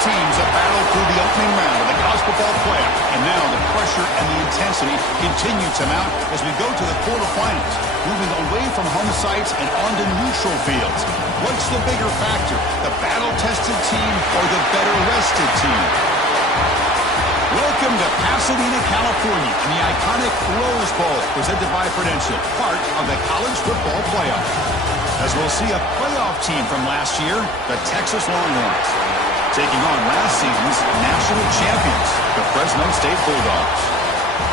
teams have battled through the opening round of the college football playoff, and now the pressure and the intensity continue to mount as we go to the quarterfinals, moving away from home sites and onto neutral fields. What's the bigger factor, the battle-tested team or the better-rested team? Welcome to Pasadena, California, and the iconic Rose Bowl, presented by Prudential, part of the college football playoff. As we'll see a playoff team from last year, the Texas Longhorns, taking on last season's national champions, the Fresno State Bulldogs.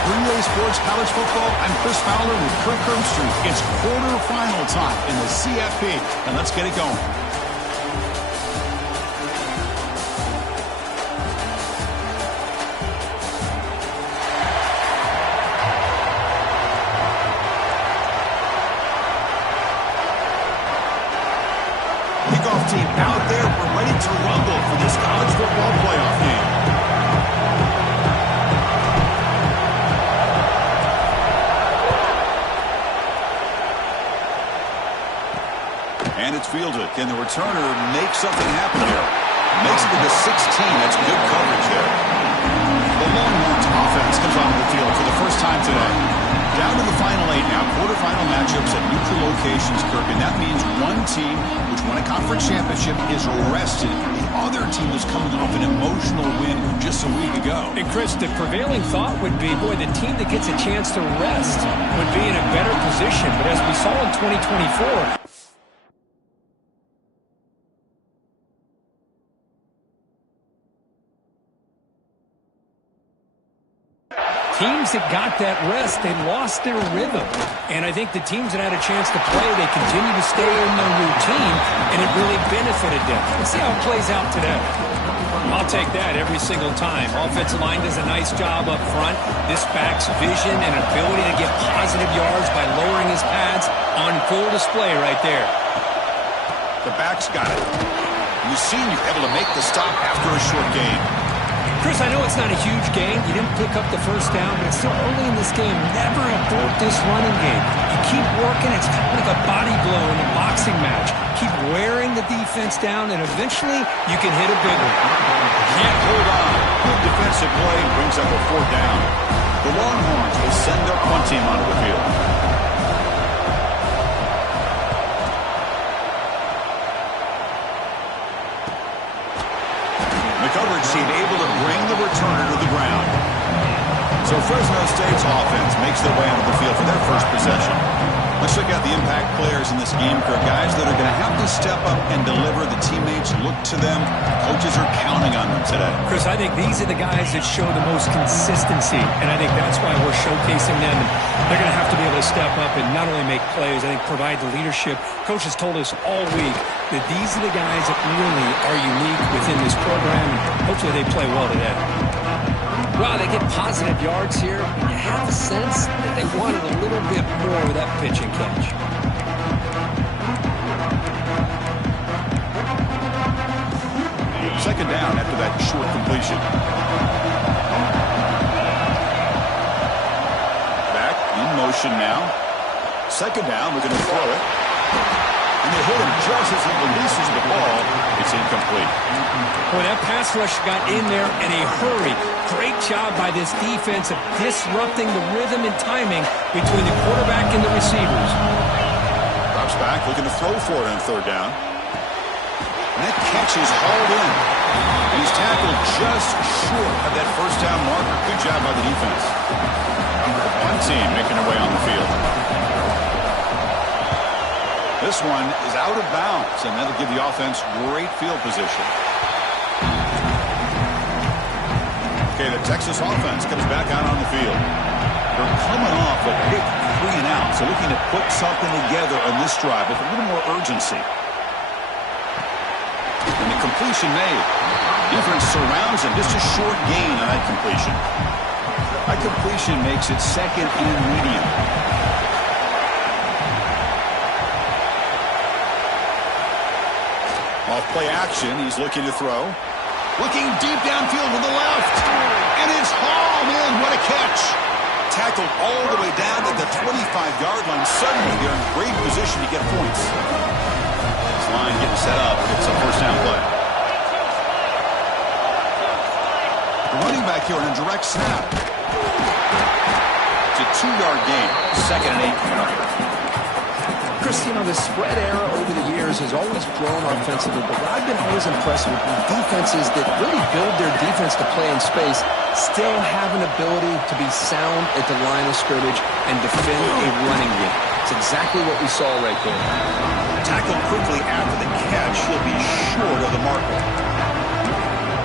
Relay Sports College Football, I'm Chris Fowler with Kirk Herbstreit. It's quarterfinal time in the CFB, and let's get it going. Kickoff team out there. We're ready to rumble for this college football playoff game. And it's fielded. Can the returner make something happen here? Makes it to the 16. That's good coverage there. The Longhorns offense comes onto the field for the first time today. Down to the final 8 now. Quarterfinal matchups at neutral locations, Kirk. And that means one team which won a conference championship is rested. The other team is coming off an emotional win just a week ago. And Chris, the prevailing thought would be, boy, the team that gets a chance to rest would be in a better position. But as we saw in 2024, teams that got that rest, they lost their rhythm. And I think the teams that had a chance to play, they continue to stay in their routine, and it really benefited them. Let's see how it plays out today. I'll take that every single time. Offensive line does a nice job up front. This back's vision and ability to get positive yards by lowering his pads on full display right there. The back's got it. You've seen you're able to make the stop after a short gain. Chris, I know it's not a huge game. You didn't pick up the first down, but it's still early in this game. Never abort this running game. You keep working. It's kind of like a body blow in a boxing match. Keep wearing the defense down, and eventually you can hit a big one. Can't hold on. Good defensive play brings brings up a fourth down. The Longhorns will send their punt team onto the field. The coverage team able to bring the returner to the ground. So Fresno State's offense makes their way onto the field for their first possession. Let's check out the impact players in this game, Kirk. Guys that are going to have to step up and deliver. The teammates look to them. Coaches are counting on them today. Chris, I think these are the guys that show the most consistency, and I think that's why we're showcasing them. And they're going to have to be able to step up and not only make plays, I think provide the leadership. Coaches told us all week that these are the guys that really are unique within this program, and hopefully they play well today. Well, they get positive yards here, and you have a sense that they wanted a little bit more with that pitch and catch. Second down after that short completion. Back in motion now. Second down, we're going to throw it. And they hit him just as he releases the ball. It's incomplete. Boy, that pass rush got in there in a hurry. Great job by this defense of disrupting the rhythm and timing between the quarterback and the receivers. Drops back, looking to throw for it on third down. And that catch is hauled in. And he's tackled just short of that first down marker. Good job by the defense. The punt team making their way on the field. This one is out of bounds, and that'll give the offense great field position. Okay, the Texas offense comes back out on the field. They're coming off a big 3-and-out, so looking to put something together on this drive with a little more urgency. And the completion made. Defense surrounds him. Just a short gain on that completion. That completion makes it second and medium. Off play action, he's looking to throw. Looking deep downfield to the left. And it's hauled in. What a catch. Tackled all the way down to the 25-yard line. Suddenly, they're in great position to get points. This line getting set up. It's a first down play. The running back here on a direct snap. It's a 2-yard gain. Second and 8 coming up. Chris, you know, the spread era over the years has always grown offensively, but what I've been always impressed with defenses that really build their defense to play in space still have an ability to be sound at the line of scrimmage and defend a running game. It's exactly what we saw right there. Tackled quickly after the catch. He'll be short of the marker.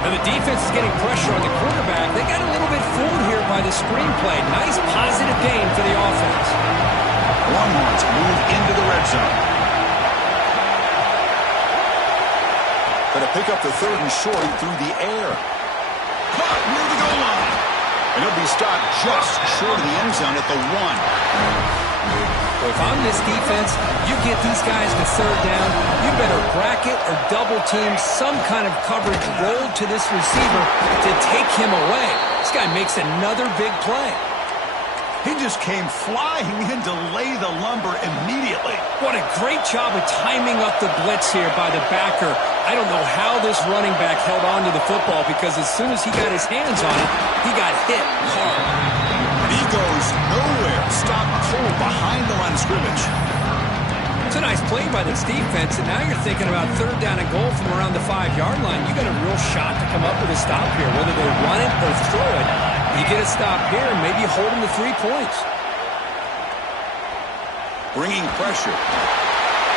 And the defense is getting pressure on the quarterback. They got a little bit fooled here by the screenplay. Nice positive gain for the offense. Longhorns move into the red zone. Going to pick up the third and short through the air. Caught near the goal line. And he'll be stopped just short of the end zone at the 1. Well, if I'm this defense, you get these guys to third down, you better bracket or double team some kind of coverage roll to this receiver to take him away. This guy makes another big play. He just came flying in to lay the lumber immediately. What a great job of timing up the blitz here by the backer. I don't know how this running back held on to the football because as soon as he got his hands on it, he got hit hard. And he goes nowhere. Stopped cold behind the line of scrimmage. It's a nice play by this defense, and now you're thinking about third down and goal from around the 5-yard line. You got a real shot to come up with a stop here, whether they run it or throw it. You get a stop here and maybe hold them to 3 points. Bringing pressure.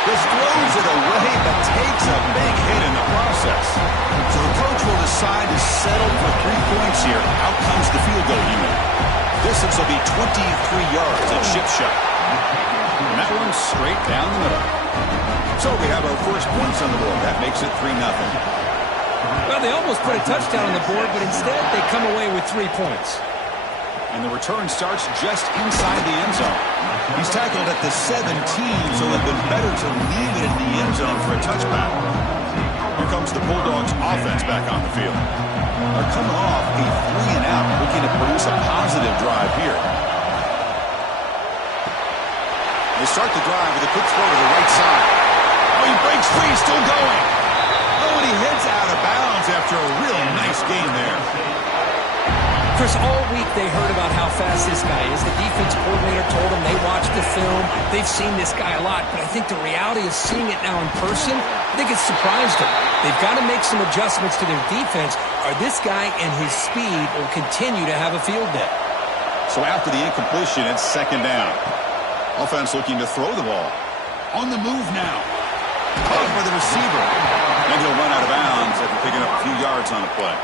Just throws it away, but takes a big hit in the process. So the coach will decide to settle for 3 points here. Out comes the field goal unit. Distance will be 23 yards at chip shot. And that one's straight down the middle. So we have our first points on the board. That makes it 3-0. Well, they almost put a touchdown on the board, but instead they come away with 3 points. And the return starts just inside the end zone. He's tackled at the 17, so it would have been better to leave it in the end zone for a touchback. Here comes the Bulldogs offense back on the field. They're coming off a 3-and-out, looking to produce a positive drive here. They start the drive with a quick throw to the right side. Oh, he breaks free, still going. Oh, and he heads out of bounds after a really nice game there. Chris, all week they heard about how fast this guy is. The defense coordinator told them they watched the film. They've seen this guy a lot, but I think the reality is seeing it now in person, I think it's surprised them. They've got to make some adjustments to their defense, or this guy and his speed will continue to have a field day. So after the incompletion, it's second down. Offense looking to throw the ball. On the move now. Caught by the receiver. And he'll run out of bounds after picking up a few yards on the play.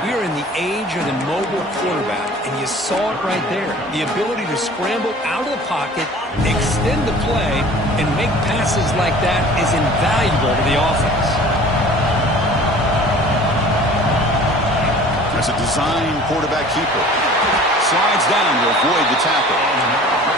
We are in the age of the mobile quarterback, and you saw it right there. The ability to scramble out of the pocket, extend the play, and make passes like that is invaluable to the offense. That's a design quarterback keeper. Slides down to avoid the tackle.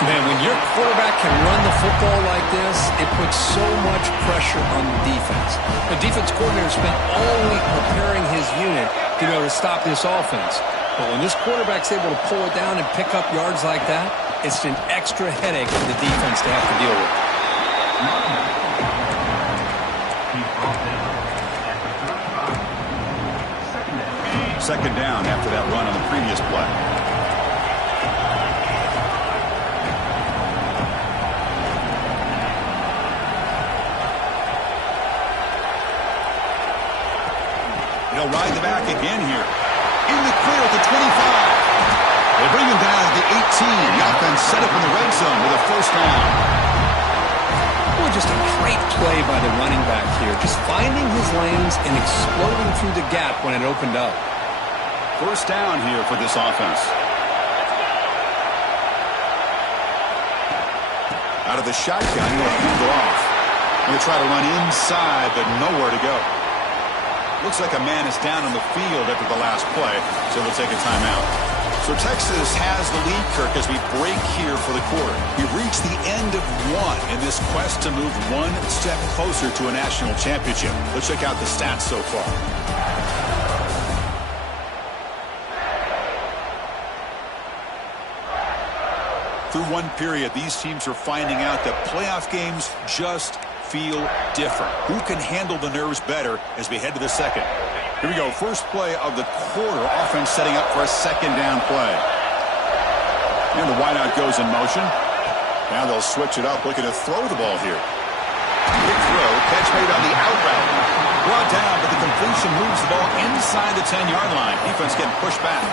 Man, when your quarterback can run the football like this, it puts so much pressure on the defense. The defense coordinator spent all week preparing his unit to be able to stop this offense. But when this quarterback's able to pull it down and pick up yards like that, it's an extra headache for the defense to have to deal with. Second down after that run on the previous play. They'll ride the back again here. In the clear at the 25. They bring him down at the 18. The offense set up in the red zone with a first down. Boy, just a great play by the running back here. Just finding his lanes and exploding through the gap when it opened up. First down here for this offense. Out of the shotgun, he'll hand it off. He'll try to run inside, but nowhere to go. Looks like a man is down on the field after the last play, so they'll take a timeout. So Texas has the lead, Kirk, as we break here for the quarter. We've reached the end of one in this quest to move one step closer to a national championship. Let's check out the stats so far. Through one period, these teams are finding out that playoff games just feel different. Who can handle the nerves better as we head to the second? Here we go. First play of the quarter. Offense setting up for a second down play. And the wideout goes in motion. Now they'll switch it up, looking to throw the ball here. Big throw. Catch made on the out route. Brought down, but the completion moves the ball inside the 10-yard line. Defense getting pushed back.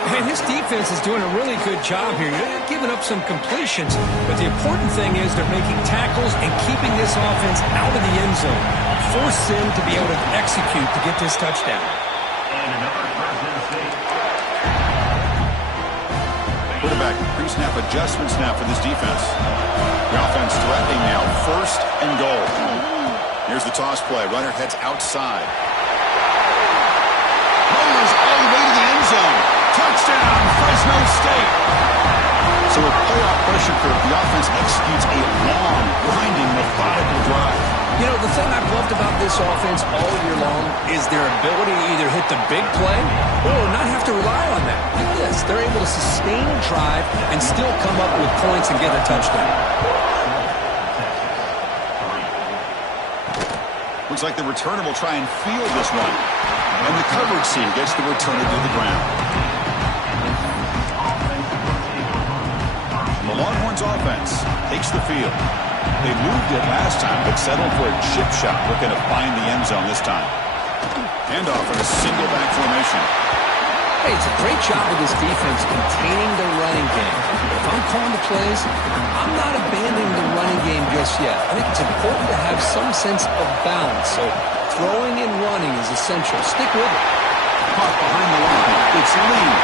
And his defense is doing a really good job here. They're giving up some completions, but the important thing is they're making tackles and keeping this offense out of the end zone. Force them to be able to execute to get this touchdown. Quarterback pre-snap adjustments now for this defense. The offense threatening now. First and goal. Here's the toss play. Runner heads outside. Rolls all the way to the end zone. Touchdown, Fresno State. So with playoff pressure curve, the offense executes a long, grinding, methodical drive. You know, the thing I've loved about this offense all year long is their ability to either hit the big play or not have to rely on that. Look at this. They're able to sustain a drive and still come up with points and get a touchdown. Looks like the returner will try and field this one. And the coverage team gets the returner to the ground. The Longhorns offense takes the field. They moved it last time, but settled for a chip shot, looking to find the end zone this time. Handoff in a single back formation. Hey, it's a great job of this defense containing the running game. If I'm calling the plays, I'm not abandoning the running game just yet. I think it's important to have some sense of balance. So throwing and running is essential. Stick with it. Caught behind the line. It's Lee.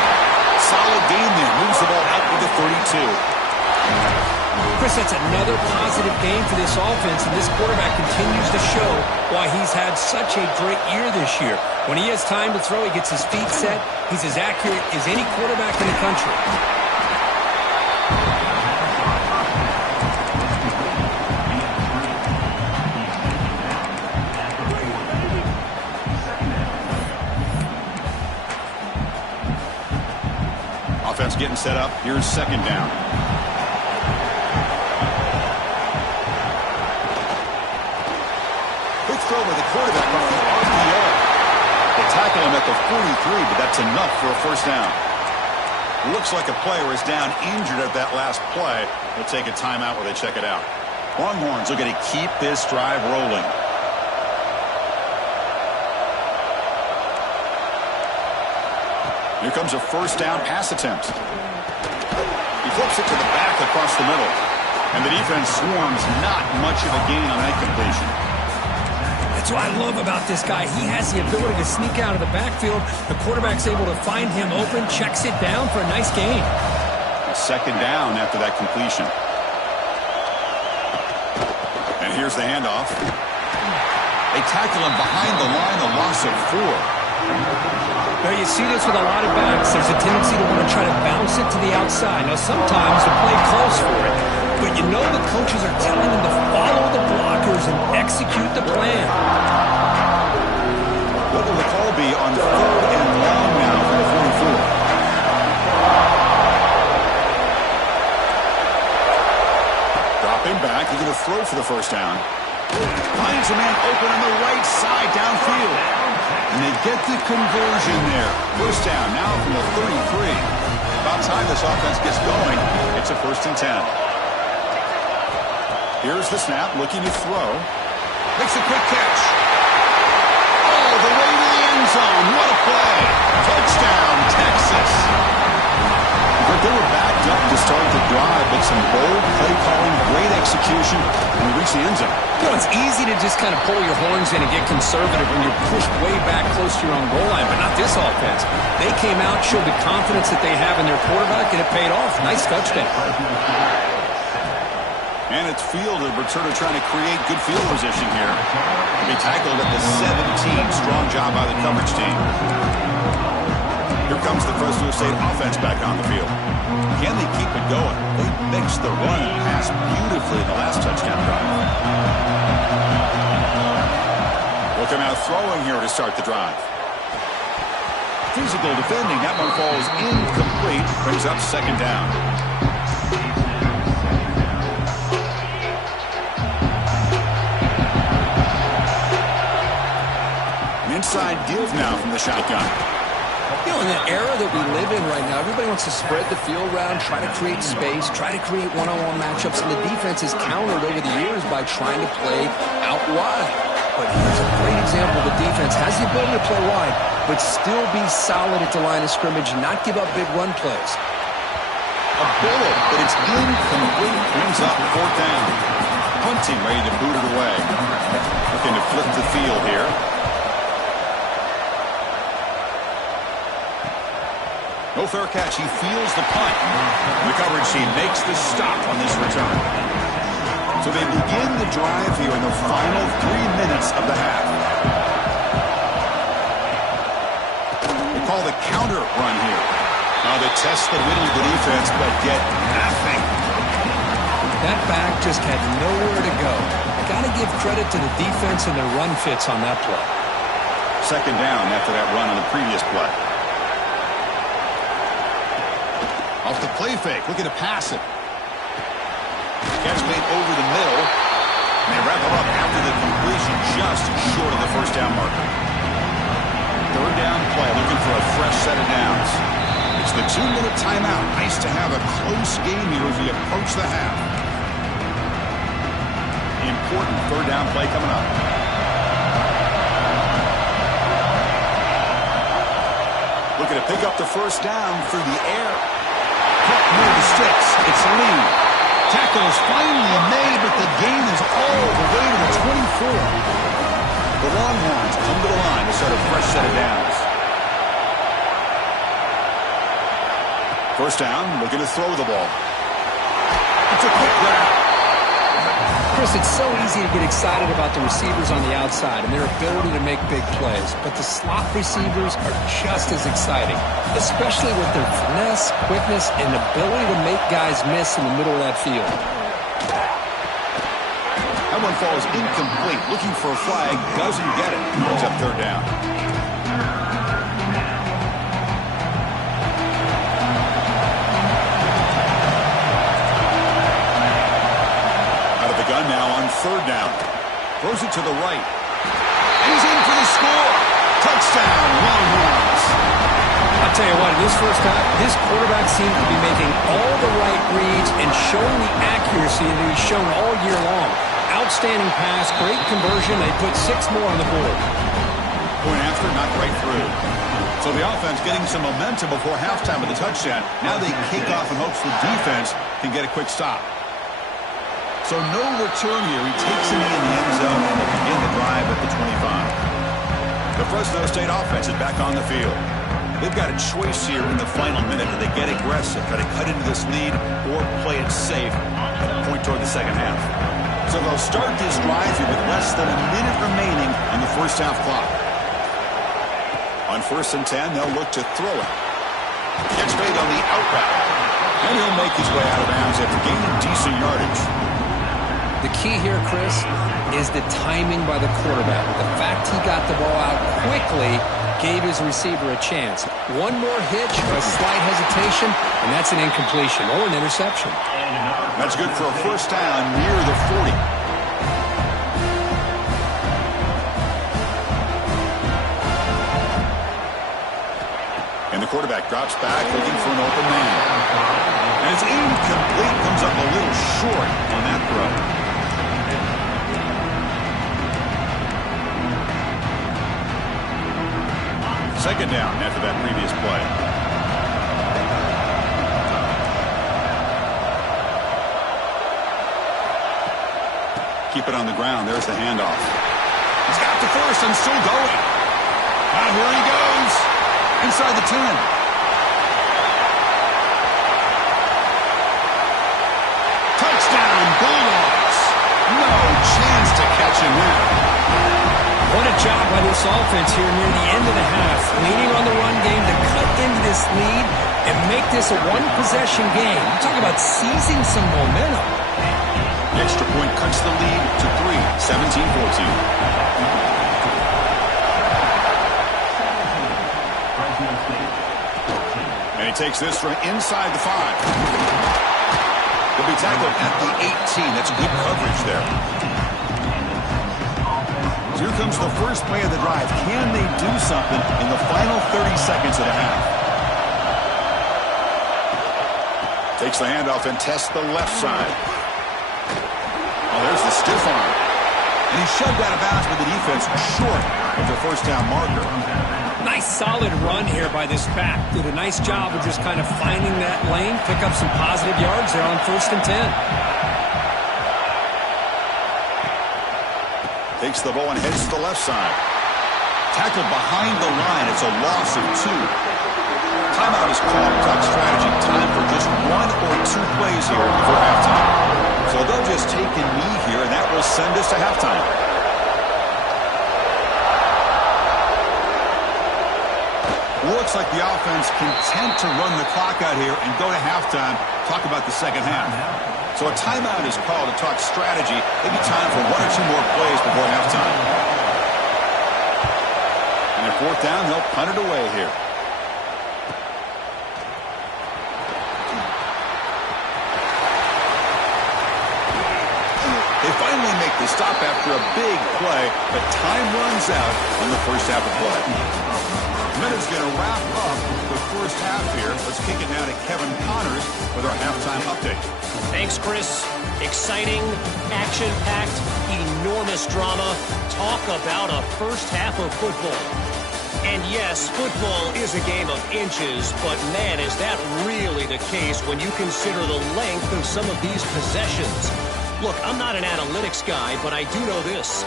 Solid game there. Moves the ball out with the 32. Chris, that's another positive game for this offense, and this quarterback continues to show why he's had such a great year this year. When he has time to throw, he gets his feet set. He's as accurate as any quarterback in the country. Offense getting set up. Here's second down. Quick throw with the quarterback off the RPO. They tackle him at the 43, but that's enough for a first down. Looks like a player is down injured at that last play. They'll take a timeout where they check it out. Longhorns looking to keep this drive rolling. Here comes a first down pass attempt. He flips it to the back across the middle. And the defense swarms, not much of a gain on that completion. That's what I love about this guy. He has the ability to sneak out of the backfield. The quarterback's able to find him open, checks it down for a nice gain. A second down after that completion. And here's the handoff. They tackle him behind the line, a loss of 4. Now you see this with a lot of backs. There's a tendency to want to try to bounce it to the outside. Now sometimes the play calls for it, but you know the coaches are telling them to follow the blockers and execute the plan. What will the call be on 3rd and long now from the 44? Dropping back, he's going to throw for the first down. Finds a man open on the right side downfield. And they get the conversion there. First down now from the 33. About time this offense gets going. It's a 1st and 10. Here's the snap, looking to throw. Makes a quick catch. All the way to the end zone. What a play. Touchdown, Texas. But they were backed up to start the drive, but some bold play calling, great execution, and we reach the end zone. You know, it's easy to just kind of pull your horns in and get conservative when you're pushed way back close to your own goal line, but not this offense. They came out, showed the confidence that they have in their quarterback, and it paid off. Nice touchdown. And it's fielded. Berturno trying to create good field position here. They tackled at the 17. Strong job by the coverage team. Here comes the Fresno State offense back on the field. Can they keep it going? They mixed the run and pass beautifully in the last touchdown drive. Look him out throwing here to start the drive. Physical defending. That one falls incomplete. Brings up second down. An inside give now from the shotgun. You know, in the era that we live in right now, everybody wants to spread the field around, try to create space, try to create one-on-one matchups, and the defense is countered over the years by trying to play out wide. But here's a great example. The defense has the ability to play wide, but still be solid at the line of scrimmage, not give up big run plays. A bullet, but it's incomplete. Brings up 4th down. Hunting ready to boot it away. Looking to flip the field here. No fair catch. He feels the punt. The coverage team makes the stop on this return. So they begin the drive here in the final 3 minutes of the half. They call the counter run here. Now they test the middle of the defense, but get nothing. That back just had nowhere to go. Got to give credit to the defense and their run fits on that play. Second down after that run on the previous play. Off the play fake, looking to pass it. Catch made over the middle. And they wrap him up after the completion, just short of the first down marker. 3rd down play, looking for a fresh set of downs. It's the 2-minute timeout. Nice to have a close game here as we approach the half. Important 3rd down play coming up. Looking to pick up the first down through the air. Near the sticks. It's Lee. Tackle is finally made, but the gain is all the way to the 24. The Longhorns come to the line to start a fresh set of downs. First down, looking to throw the ball. It's a quick grab. Chris, it's so easy to get excited about the receivers on the outside and their ability to make big plays, but the slot receivers are just as exciting, especially with their finesse, quickness, and ability to make guys miss in the middle of that field. That one falls incomplete. Looking for a flag, doesn't get it. Brings up 3rd down. Gun now on 3rd down. Throws it to the right. And he's in for the score. Touchdown. Touchdown, Longhorns. I'll tell you what, in this first half, this quarterback seemed to be making all the right reads and showing the accuracy that he's shown all year long. Outstanding pass, great conversion. They put 6 more on the board. Point after, not quite through. So the offense getting some momentum before halftime with the touchdown. Now they kick off in hopes the defense can get a quick stop. So no return here. He takes it in the end zone and they begin the drive at the 25. The Fresno State offense is back on the field. They've got a choice here in the final minute. Do they get aggressive, try to cut into this lead, or play it safe and point toward the second half? So they'll start this drive here with less than a minute remaining on the first half clock. On 1st and 10, they'll look to throw it. Gets made on the out route. And he'll make his way out of bounds after gaining decent yardage. The key here, Chris, is the timing by the quarterback. The fact he got the ball out quickly gave his receiver a chance. One more hitch, a slight hesitation, and that's an incompletion or an interception. That's good for a first down near the 40. And the quarterback drops back looking for an open man. And it's incomplete, comes up a little short on that throw. Second down after that previous play. Keep it on the ground. There's the handoff. He's got the first and still going. And here he goes. Inside the 10. Touchdown, Bulldogs. No chance to catch him there. What a job by this offense here near the end of the half. Leaning on the run game to cut into this lead and make this a one-possession game. You talk about seizing some momentum. The extra point cuts the lead to 3, 17-14. And he takes this from inside the 5. He'll be tackled at the 18. That's good coverage there. So here comes the first play of the drive. Can they do something in the final 30 seconds of the half? Takes the handoff and tests the left side. Oh, there's the stiff arm. And he shoved out of bounds with the defense short of the first down marker. Nice solid run here by this back. Did a nice job of just kind of finding that lane, pick up some positive yards there on 1st and 10. Takes the ball and heads to the left side. Tackled behind the line. It's a loss of 2. Timeout is called. Talk strategy. Time for just 1 or 2 plays here before halftime. So they'll just take a knee here, and that will send us to halftime. Looks like the offense content to run the clock out here and go to halftime. Talk about the second half. So a timeout is called to talk strategy. Maybe time for 1 or 2 more plays before halftime. And at 4th down, they'll punt it away here. They finally make the stop after a big play, but time runs out on the first half of play. Minute's going to wrap up the first half here. Let's kick it now to Kevin Connors with our halftime update. Thanks, Chris. Exciting, action-packed, enormous drama. Talk about a first half of football. And yes, football is a game of inches, but man, is that really the case when you consider the length of some of these possessions. Look, I'm not an analytics guy, but I do know this.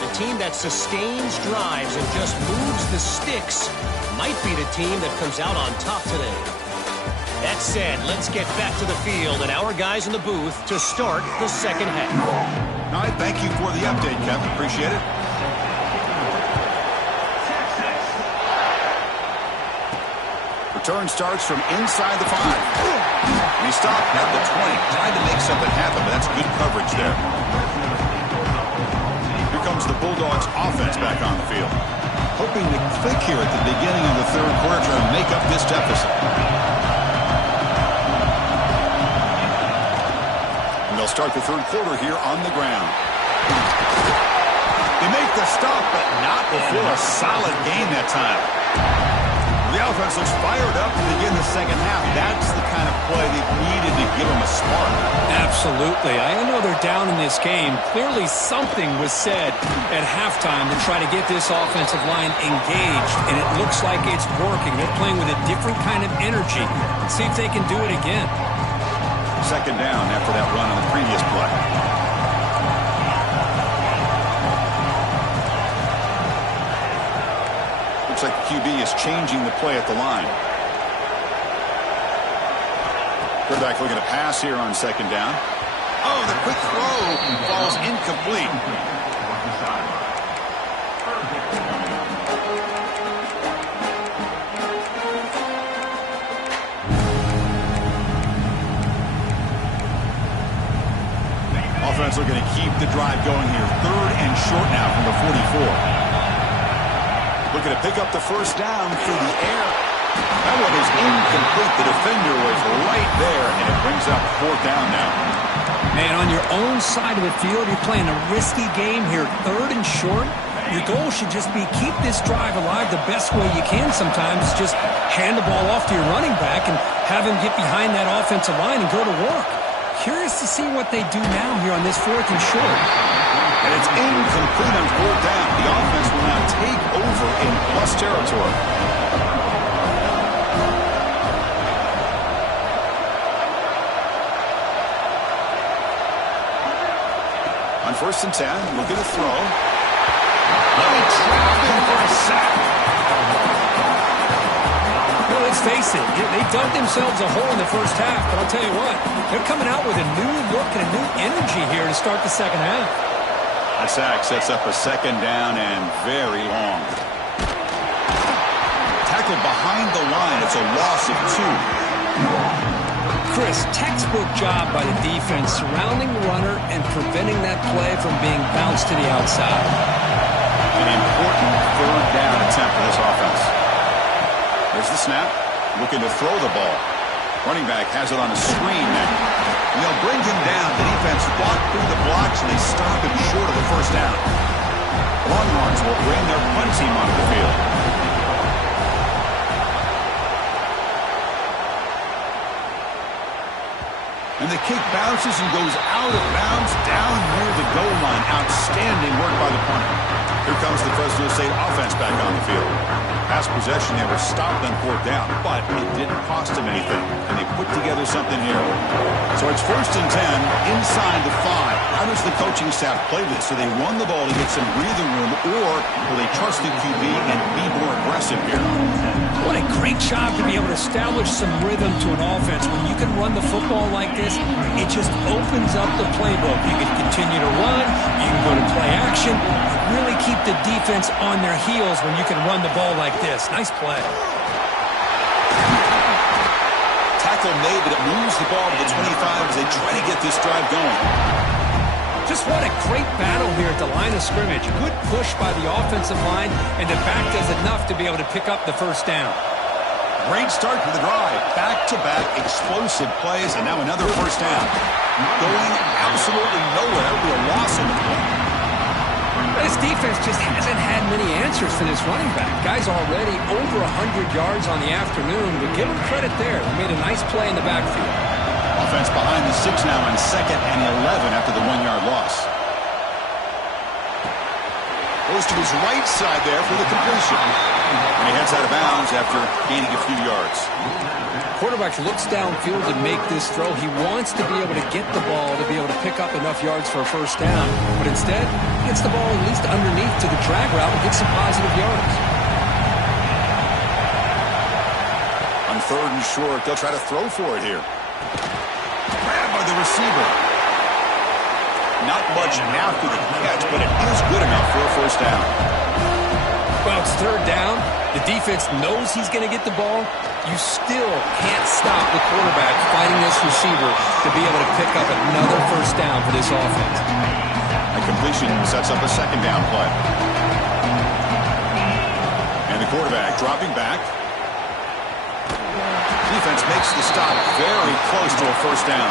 The team that sustains drives and just moves the sticks might be the team that comes out on top today. That said, let's get back to the field and our guys in the booth to start the second half. All right, thank you for the update, Kevin. Appreciate it. Return starts from inside the 5. And he stopped at the 20. Trying to make something happen, but that's good coverage there. Here comes the Bulldogs offense back on the field. Hoping to click here at the beginning of the third quarter to make up this deficit. And they'll start the third quarter here on the ground. They make the stop, but not before a solid game that time. The offense looks fired up to begin the second half. That's the kind of play they needed to give them a spark. Absolutely. I know they're down in this game. Clearly something was said at halftime to try to get this offensive line engaged, and it looks like it's working. They're playing with a different kind of energy. Let's see if they can do it again. Second down after that run on the previous play. Looks like the QB is changing the play at the line. Quarterback looking to pass here on second down. Oh, the quick throw falls incomplete. Offense looking to keep the drive going here. Third and short now from the 44. Looking to pick up the first down through the air. That one is incomplete. The defender was right there, and it brings up fourth down now. Man, on your own side of the field, you're playing a risky game here. Third and short. Your goal should just be keep this drive alive the best way you can sometimes. Just hand the ball off to your running back and have him get behind that offensive line and go to work. Curious to see what they do now here on this fourth and short. And it's incomplete on fourth down. The offense will now take over in plus territory. On first and 10, looking to throw. Oh, he trapped him for a sack. Well, let's face it, they dug themselves a hole in the first half, but I'll tell you what, they're coming out with a new look and a new energy here to start the second half. That sack sets up a second down and very long. Tackled behind the line. It's a loss of 2. Chris, textbook job by the defense surrounding the runner and preventing that play from being bounced to the outside. An important third down attempt for this offense. There's the snap. Looking to throw the ball. Running back has it on a screen now. And they'll bring him down. The defense walked through the blocks, and they stop him short of the first down. Longhorns will bring their punt team onto the field. And the kick bounces and goes out of bounds down near the goal line. Outstanding work by the punter. Here comes the Fresno State offense back on the field. Past possession, they were stopped on fourth down, but it didn't cost them anything, and they put together something here. So it's first and 10, inside the 5. How does the coaching staff play this? Do they run the ball to get some breathing room, or will they trust the QB and be more aggressive here? What a great job to be able to establish some rhythm to an offense. When you can run the football like this, it just opens up the playbook. You can continue to run, you can go to play action, really keep the defense on their heels when you can run the ball like this. Nice play. Tackle made, but it moves the ball to the 25 as they try to get this drive going. Just what a great battle here at the line of scrimmage. Good push by the offensive line, and the back does enough to be able to pick up the first down. Great start to the drive. Back-to-back explosive plays, and now another first down. Going absolutely nowhere. It'll be a loss in the play. This defense just hasn't had many answers for this running back. Guy's already over 100 yards on the afternoon, but give him credit there. They made a nice play in the backfield. Offense behind the 6 now on second and 11 after the 1-yard loss. Goes to his right side there for the completion. And he heads out of bounds after gaining a few yards. Quarterback looks downfield to make this throw. He wants to be able to get the ball to be able to pick up enough yards for a first down. But instead, gets the ball at least underneath to the drag route and gets some positive yards. On third and short, they'll try to throw for it here. Grabbed by the receiver. Not much after the catch, but it is good enough for a first down. Well, it's third down. The defense knows he's going to get the ball. You still can't stop the quarterback fighting this receiver to be able to pick up another first down for this offense. A completion sets up a second down play. And the quarterback dropping back. Defense makes the stop very close to a first down.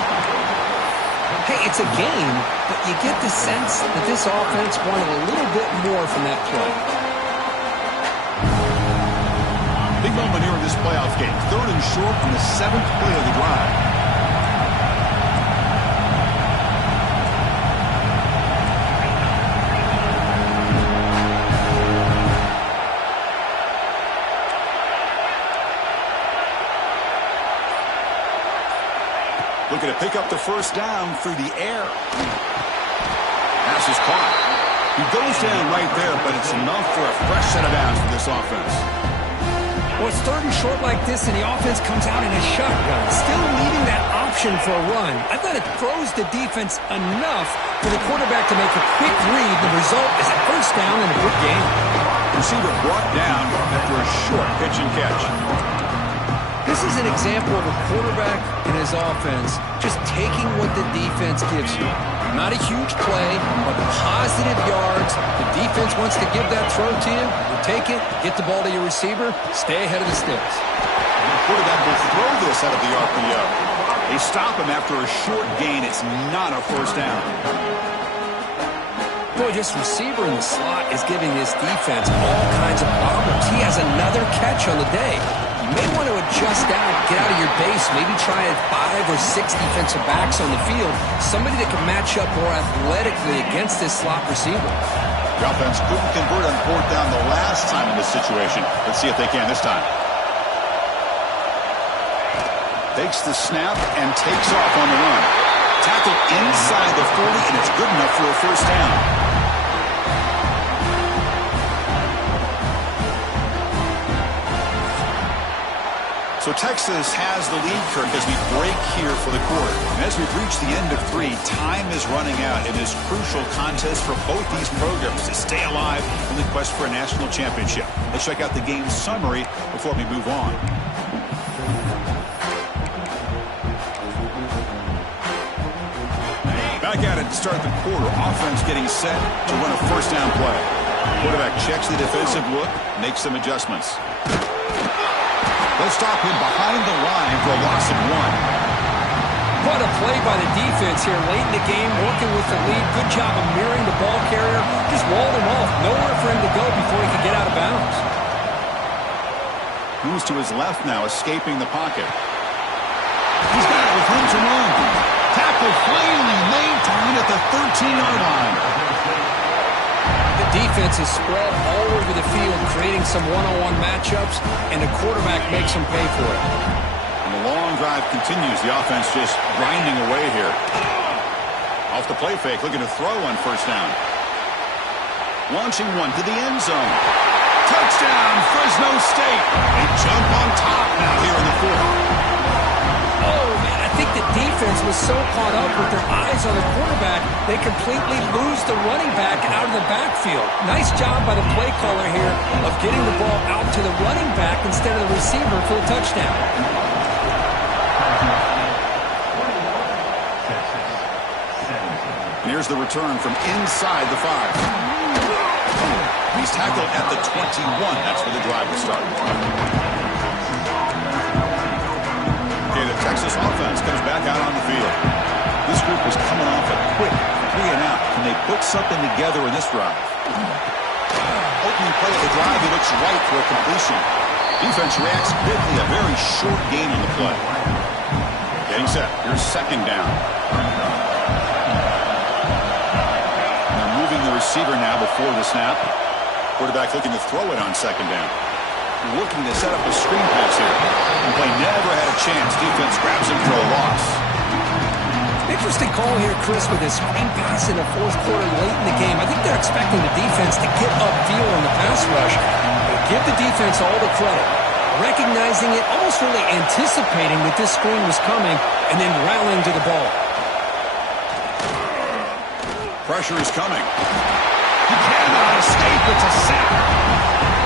Hey, it's a game, but you get the sense that this offense wanted a little bit more from that play. Big moment here in this playoff game. 3rd and short on the 7th play of the drive. Looking to pick up the first down through the air. Pass is caught. He goes down right there, but it's enough for a fresh set of downs for this offense. Well, it's 3rd and short like this, and the offense comes out in a shotgun, still leaving that option for a run. I thought it throws the defense enough for the quarterback to make a quick read. The result is a first down and a good game. Receiver brought down after a short pitch and catch. This is an example of a quarterback and his offense just taking what the defense gives you. Not a huge play, but positive yards. The defense wants to give that throw to you. You take it, get the ball to your receiver, stay ahead of the sticks. The quarterback will throw this out of the RPO. They stop him after a short gain. It's not a first down. Boy, this receiver in the slot is giving this defense all kinds of problems. He has another catch on the day. You may want to adjust out, get out of your base, maybe try 5 or 6 defensive backs on the field, somebody that can match up more athletically against this slot receiver. The offense couldn't convert on 4th down the last time in this situation. Let's see if they can this time. Takes the snap and takes off on the run. Tackle inside the 40, and it's good enough for a first down. So Texas has the lead, Kirk, as we break here for the quarter. And as we've reached the end of 3, time is running out in this crucial contest for both these programs to stay alive in the quest for a national championship. Let's check out the game summary before we move on. Back at it to start the quarter. Offense getting set to run a first down play. Quarterback checks the defensive look, makes some adjustments. They'll stop him behind the line for a loss of 1. What a play by the defense here late in the game, working with the lead. Good job of mirroring the ball carrier. Just walled him off. Nowhere for him to go before he could get out of bounds. Moves to his left now, escaping the pocket. He's got it with room to run. Tackle finally maintained at the 13-yard line. The defense is spread all over the field, creating some one-on-one matchups, and the quarterback makes them pay for it. And the long drive continues. The offense just grinding away here. Off the play fake, looking to throw on first down. Launching one to the end zone. Touchdown, Fresno State. They jump on top now here in the 4th. Oh, man, I think the defense was so caught up with their eyes on the quarterback, they completely lose the running back out of the backfield. Nice job by the play caller here of getting the ball out to the running back instead of the receiver for the touchdown. Here's the return from inside the 5. He's tackled at the 21. That's where the drive will start. Okay, the Texas offense comes back out on the field. This group was coming off a quick 3 and out. Can they put something together in this drive? Opening play of the drive, he looks right for a completion. Defense reacts quickly, a very short gain on the play. Getting set. Here's second down. They're moving the receiver now before the snap. Quarterback looking to throw it on second down. Looking to set up a screen pass here. The play never had a chance. Defense grabs him for a loss. Interesting call here, Chris, with his screen pass in the 4th quarter late in the game. I think they're expecting the defense to get upfield on the pass rush. Give the defense all the credit. Recognizing it, almost really anticipating that this screen was coming, and then rallying to the ball. Pressure is coming. He cannot escape. It's a sack.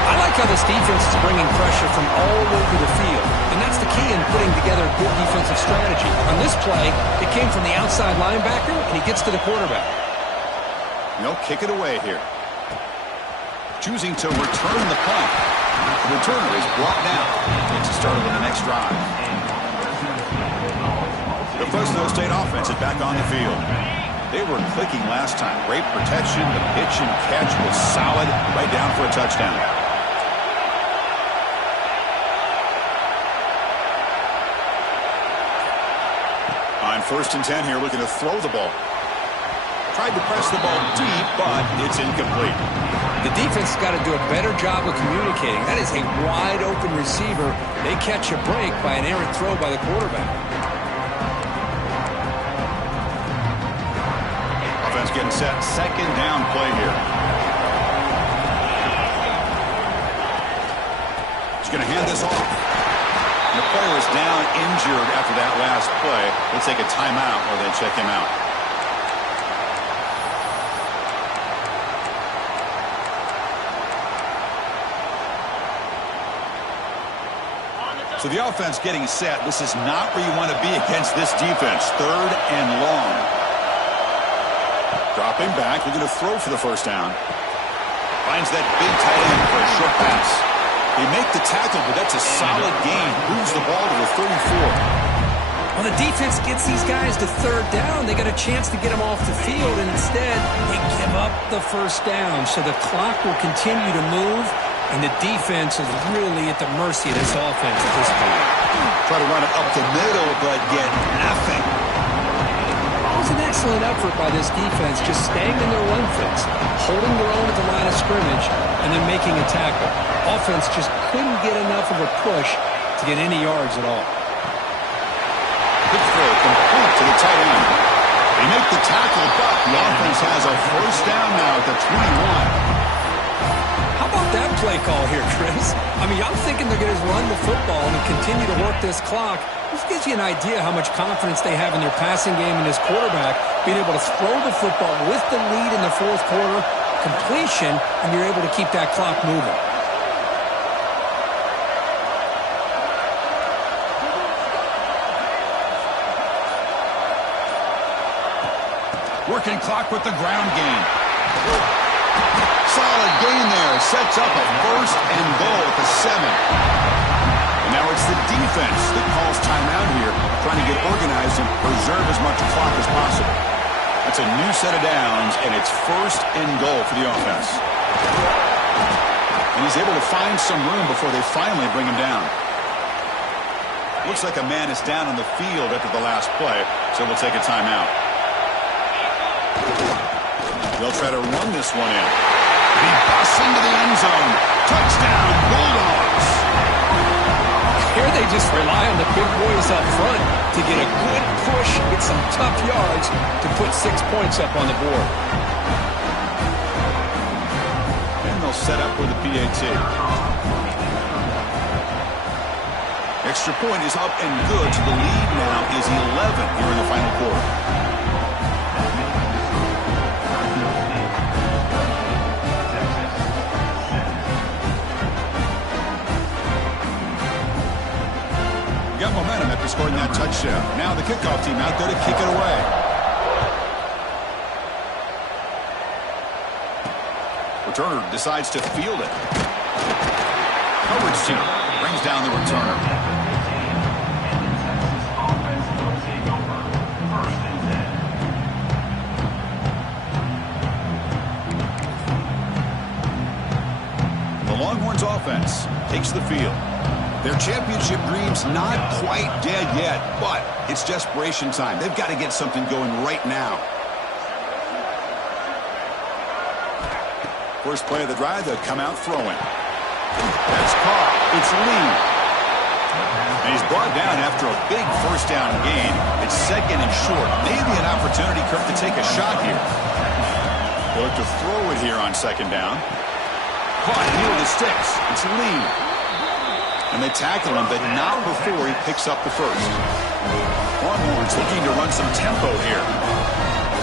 I like how this defense is bringing pressure from all over the field, and that's the key in putting together a good defensive strategy. On this play, it came from the outside linebacker, and he gets to the quarterback. They'll kick it away here. Choosing to return the punt. The returner is brought down. Gets started on the next drive. The Fresno State offense is back on the field. They were clicking last time. Great protection. The pitch and catch was solid. Right down for a touchdown. On 1st and 10 here, looking to throw the ball. Tried to press the ball deep, but it's incomplete. The defense has got to do a better job of communicating. That is a wide-open receiver. They catch a break by an errant throw by the quarterback. Offense getting set. 2nd down play here. He's going to hand this off. The player is down injured after that last play. They'll take a timeout or they'll check him out. So the offense getting set. This is not where you want to be against this defense. 3rd and long. Dropping back. They're going to throw for the 1st down. Finds that big tight end for a short pass. They make the tackle, but that's a solid gain. Moves the ball to the 34. Well, the defense gets these guys to 3rd down. They got a chance to get them off the field, and instead they give up the 1st down. So the clock will continue to move, and the defense is really at the mercy of this offense at this point. Try to run it up the middle, but get nothing. It was an excellent effort by this defense, just staying in their run fence, holding their own at the line of scrimmage, and then making a tackle. Offense just couldn't get enough of a push to get any yards at all. Good throw, complete to the tight end. They make the tackle, but the offense has a 1st down now at the 21. How about that play call here, Chris? I mean, I'm thinking they're going to run the football and continue to work this clock. This gives you an idea how much confidence they have in their passing game and this quarterback, being able to throw the football with the lead in the 4th quarter, completion, and you're able to keep that clock moving. Working clock with the ground game. Solid gain there. Sets up a 1st and goal at the 7. And now it's the defense that calls timeout here, trying to get organized and preserve as much clock as possible. That's a new set of downs, and it's 1st and goal for the offense. And he's able to find some room before they finally bring him down. Looks like a man is down on the field after the last play, so we'll take a timeout. They'll try to run this one in. He busts into the end zone. Touchdown, Bulldogs. Here they just rely on the big boys up front to get a good push, get some tough yards to put 6 points up on the board. And they'll set up with the PAT. Extra point is up and good. So the lead now is 11 here in the final quarter. Got momentum after scoring that touchdown. Now the kickoff team out there to kick it away. Returner decides to field it. Coverage team brings down the returner. The Longhorns offense takes the field. Their championship dreams not quite dead yet, but it's desperation time. They've got to get something going right now. First play of the drive, they'll come out throwing. That's caught. It's Lee. And he's brought down after a big 1st down gain. It's 2nd and short. Maybe an opportunity, Kirk, to take a shot here. They'll look to throw it here on 2nd down. Caught near the sticks. It's Lee. And they tackle him, but not before he picks up the 1st. Longhorns looking to run some tempo here.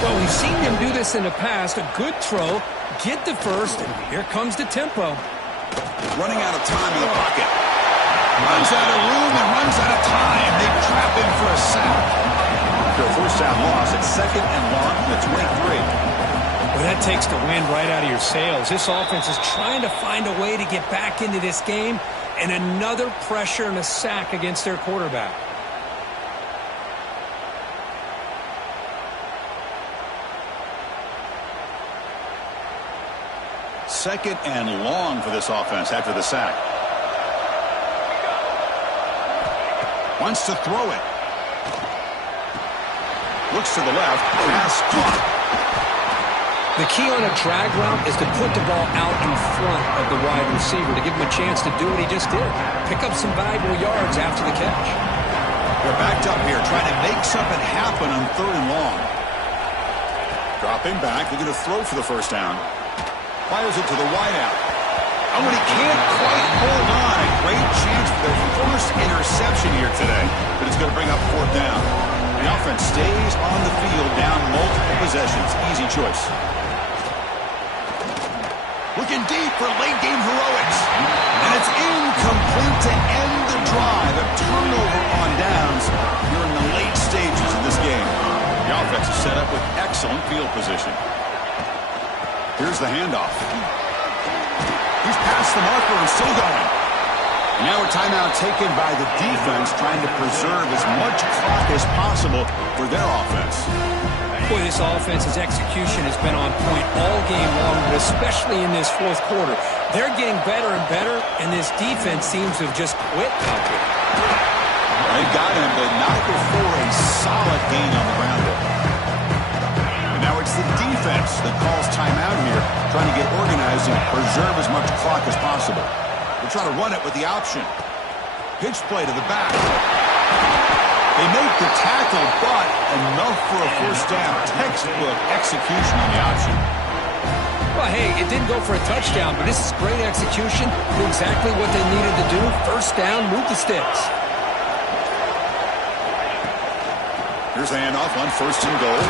Well, we've seen them do this in the past. A good throw, get the 1st, and here comes the tempo. Running out of time in the pocket. Runs out of room and runs out of time. They trap him for a sack. After a 1st down loss, it's 2nd and long from the 23. Well, that takes the wind right out of your sails. This offense is trying to find a way to get back into this game. And another pressure and a sack against their quarterback. second and long for this offense after the sack. Wants to throw it. Looks to the left. Pass caught. The key on a drag route is to put the ball out in front of the wide receiver to give him a chance to do what he just did. Pick up some valuable yards after the catch. They're backed up here trying to make something happen on third and long. Dropping back. They're going to throw for the first down. Fires it to the wideout. Oh, and he can't quite hold on. A great chance for their first interception here today, but it's going to bring up fourth down. The offense stays on the field down multiple possessions. Easy choice. Looking deep for late-game heroics. And it's incomplete to end the drive. A turnover on downs here in the late stages of this game. The offense is set up with excellent field position. Here's the handoff. He's past the marker and still going. And now a timeout taken by the defense, trying to preserve as much clock as possible for their offense. Boy, this offense's execution has been on point all game long, but especially in this fourth quarter. They're getting better and better, and this defense seems to have just quit out there. They got him, but not before a solid gain on the ground there. And now it's the defense that calls timeout here, trying to get organized and preserve as much clock as possible. They'll try to run it with the option. Pitch play to the back. They make the tackle, but enough for a first down. Textbook execution on the option. Well, hey, it didn't go for a touchdown, but this is great execution. Knew exactly what they needed to do. First down, move the sticks. Here's the handoff on first and goal.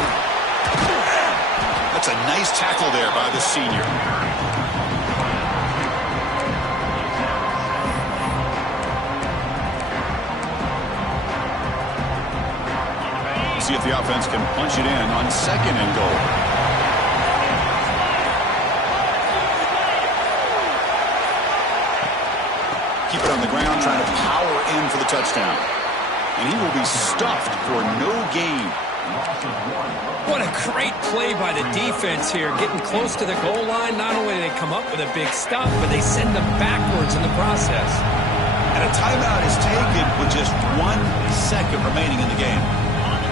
That's a nice tackle there by the senior. See if the offense can punch it in on second and goal. Keep it on the ground, trying to power in for the touchdown. And he will be stuffed for no gain. What a great play by the defense here. Getting close to the goal line, not only do they come up with a big stop, but they send them backwards in the process. And a timeout is taken with just 1 second remaining in the game.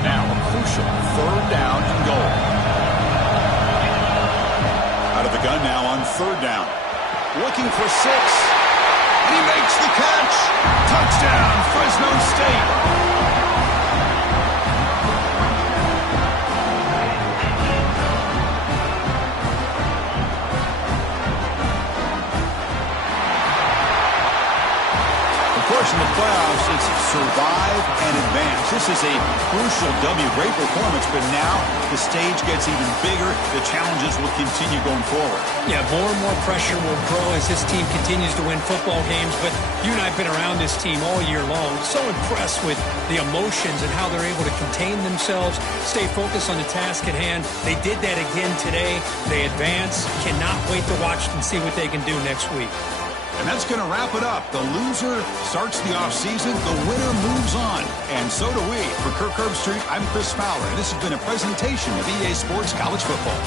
Now a crucial third down and goal. Out of the gun now on third down. Looking for 6. And he makes the catch. Touchdown, Fresno State. In the playoffs, it's survive and advance. This is a crucial W. Great performance, but now the stage gets even bigger. The challenges will continue going forward. Yeah, more and more pressure will grow as this team continues to win football games, but you and I have been around this team all year long. So impressed with the emotions and how they're able to contain themselves, stay focused on the task at hand. They did that again today. They advance. Cannot wait to watch and see what they can do next week. And that's going to wrap it up. The loser starts the offseason. The winner moves on. And so do we. For Kirk Herbstreit, I'm Chris Fowler. And this has been a presentation of EA Sports College Football.